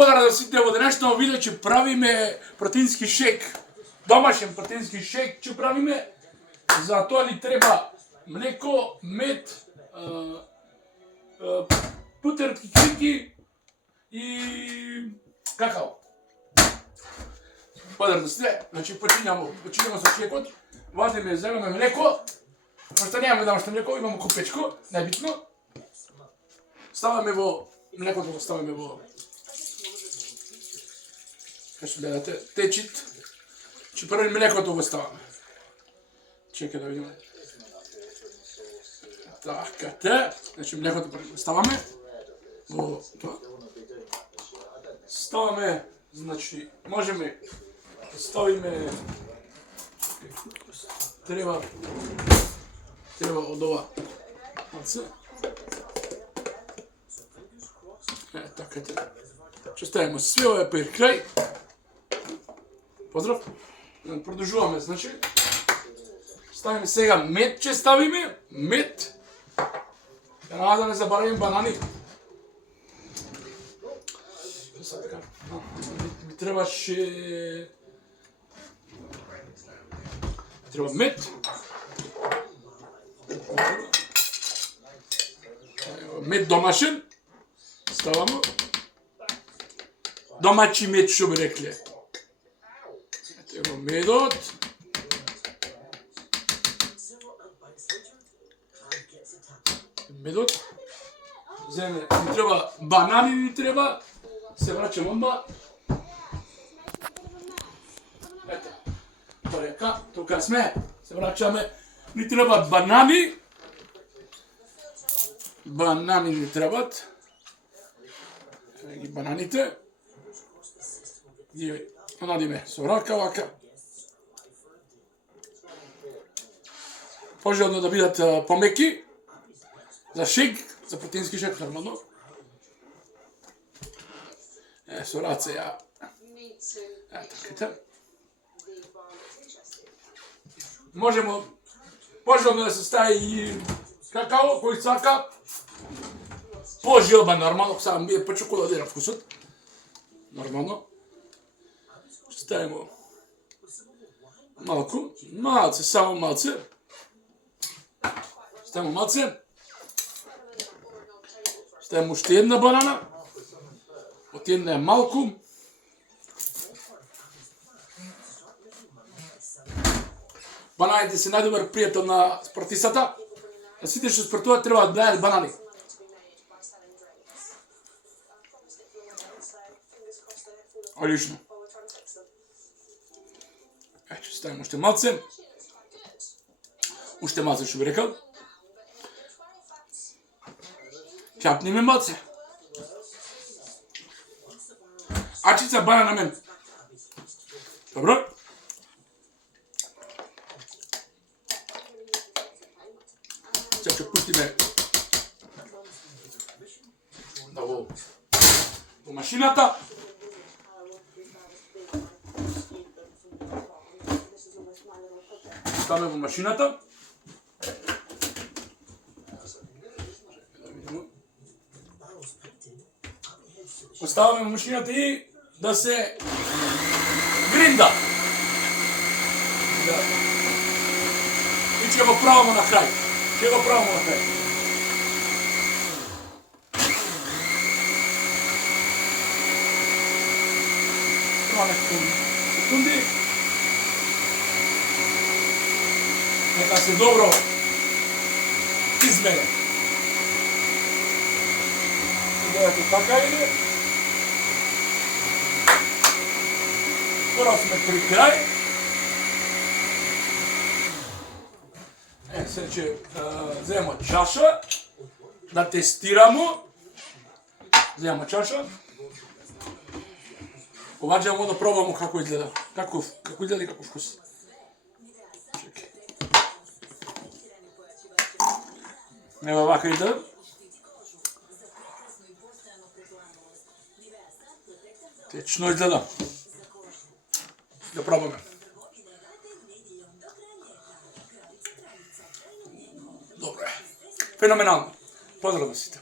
Благодарам да сите во денешното видео ќе правиме протеински шейк. Домашен протеински шейк ќе правиме. За тоа ни треба млеко, мед, путер, кикирики и какао. Благодарам да сите. Значи почињаме со шейкот. Вадиме, земеме млеко. Пошто немаме домашно млеко, имаме купечко, најбитно. Ставаме во млекото, го ставаме во што гледате, течит. Че први млекото го ставаме. Чекај да видиме. Така те, значи млекото први го ставаме во тоа. Ставаме, значи можеме да ставиме треба од ова малце. Така те. Ќе ставиме све ова пред крај. Поздрав. Продолжуваме, значи. Ставиме сега мед, ќе ставиме. Мед. Ја да не заборавим банани. Сега така. Ми требаше... Треба мед. Мед домашен. Ставаме. Домачи мед, што би рекле. Ево медот. Медот. Земе, ни треба банани, ни треба. Се враќам одма. Ете. Порека, тука сме. Се враќаме. Ни треба банани. Банани ни требат. Ги бананите. Ги надиме со рака вака. Пожелно да бидат помеки. За шейк, за протеински шейк нормално. Со раце ја. Така. Можемо пожелно да се стави и какао, кој сака. Пожелба нормално, само ми е по чоколадира вкусот. Нормално. Ставимо малку, малце, само малце. Ставимо малце. Ставимо уште една банана. Од една е малку. Бананите се најдобар пријател на спортистата. А сите што спортуваат треба да дајат банани. Одлично. Ќе ставим уште малце. Уште малце што би рекал. Кјапниме малце. Ачица банана мен. Добро. Сега ќе пустиме во машината. Ставаме во машината. Оставаме во машината и да се гринда. И ќе го правиме на крај. Ќе го правиме на крај. Треба неколку секунди. Нека се добро измере. Гледате така иде. Скоро сме при крај. Сега ќе земемо чаша, да тестирамо. Земемо чаша. Оваѓамо да пробамо како изгледа. Како изгледа и како вкус. Ева вака иде. Течно изгледа. Да пробаме. Добре. Феноменално. Поздрав на сите.